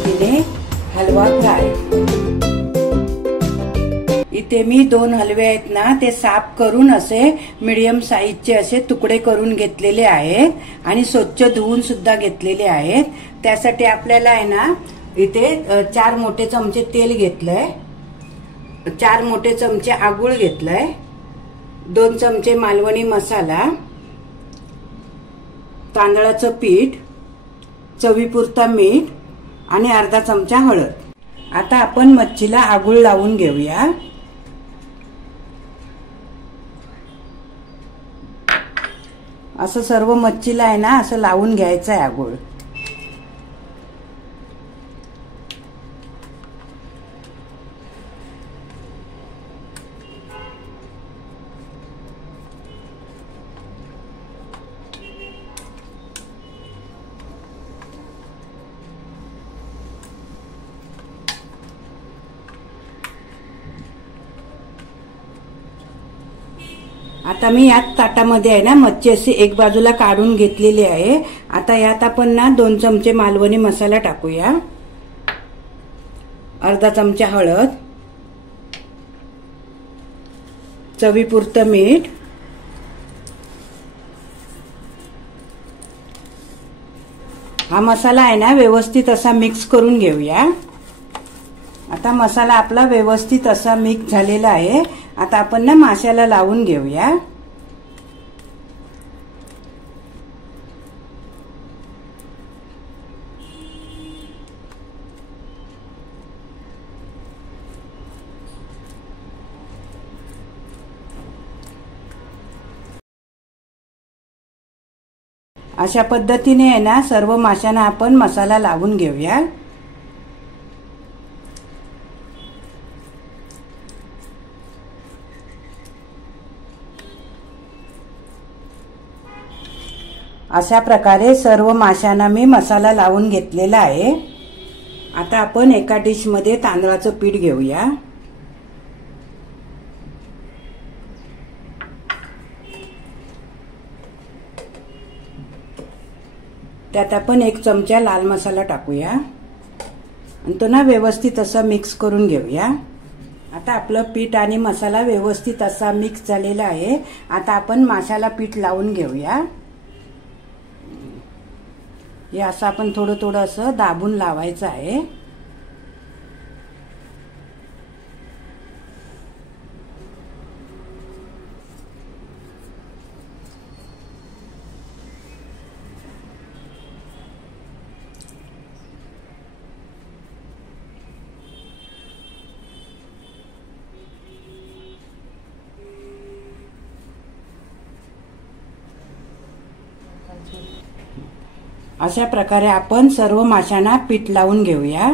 पद्धतीने हलवा फ्राय। इथे मी 2 हलवे आहेत ना ते साफ करून असे मीडियम साईजचे असे तुकडे करून घेतलेले आहेत आणि स्वच्छ धुवून सुद्धा घेतलेले आहेत। त्यासाठी आपल्याला आहे ना इथे 4 मोठे चमचे तेल घेतलंय, 4 मोठे चमचे आगूळ घेतलंय, 2 चमचे मालवणी मसाला, तांदळाचं पीठ, चवीपुरता मीठ आणि अर्धा चमचा हळद। आता आपण मच्छीला आगूळ लावून घेऊया। असं सर्व मच्छीला आहे ना असं लावून घ्यायचं आहे आगूळ। आता मी यात ताटामध्ये आहे ना मच्छी अशी एक बाजूला काढून घेतलेली आहे। आता यात आपण ना 2 चमचे मालवणी मसाला टाकूया, अर्धा चमचा हळद, चवीपुरतं मीठ, हा मसाला आहे ना व्यवस्थित असा मिक्स करून घेऊया। आता मसाला आपला व्यवस्थित असा मिक्स झालेला आहे। आता आपण ना माशाला लावून घेऊया। अशा पद्धतीने आहे ना सर्व माशांना आपण मसाला लावून घेऊया। अशा प्रकारे सर्व माशांना मी मसाला लावून घेतलेला आहे। आता आपण एका डिश मध्ये तांदळाचं पीठ घेऊया। त्यात आपण 1 चमचा लाल मसाला टाकूया आणि तो ना व्यवस्थित असा मिक्स करून घेऊया। आता आपलं पीठ आणि मसाला व्यवस्थित असा मिक्स झालेला आहे। आता आपण माशाला पीठ लावून घेऊया। हे असं आपण थोडं थोडं असं दाबून लावायचं आहे। अशा प्रकारे आपण सर्व माशांना पीठ लावून घेऊया।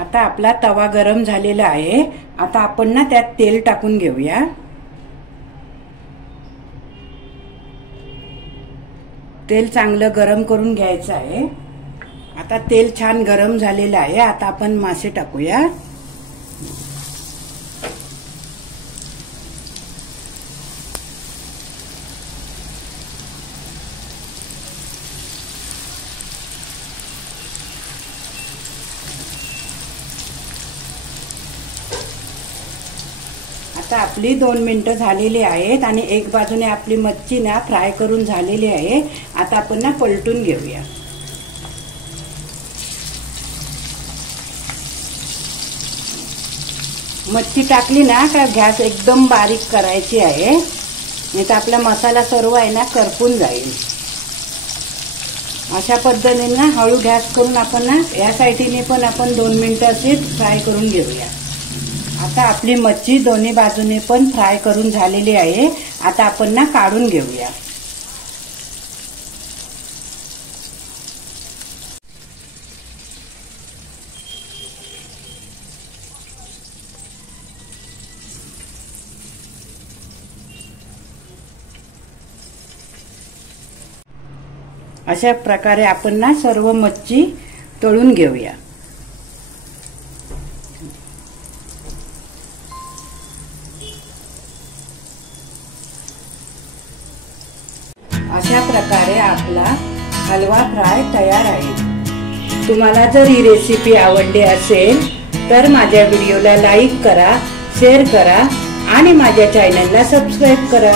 आता आपला तवा गरम झालेला आहे। आता आपण ना त्यात तेल टाकून घेऊया। तेल चांगलं गरम करून घ्यायचं आहे। आता तेल छान गरम झालेलं आहे। आता आपण मासे टाकूया। आता आपली 2 मिनिटं झालेली आहेत आणि एक बाजूने आपली मच्छी ना फ्राय करून झालेली आहे। आता आपण ना पलटून घेऊया। मच्छी टाकली ना का गॅस एकदम बारीक करायची आहे, नाही तर आपला मसाला सर्व आहे ना करपून जाईल। अशा पद्धतीने ना हळू गॅस करून आपण ना या साईडने पण आपण 2 मिनिटं असे फ्राय करून घेऊया। आता आपली मच्छी दोन्ही बाजूने पण फ्राय करून झालेली आहे। आता आपण ना काढून घेऊया। अशा प्रकारे आपण ना सर्व मच्छी तळून घेऊया। अशा प्रकारे आपला हलवा फ्राय तयार आहे। तुम्हाला जर ही रेसिपी आवडली असेल तर माझ्या व्हिडिओला लाईक करा, शेअर करा आणि माझ्या चॅनलला सबस्क्राईब करा।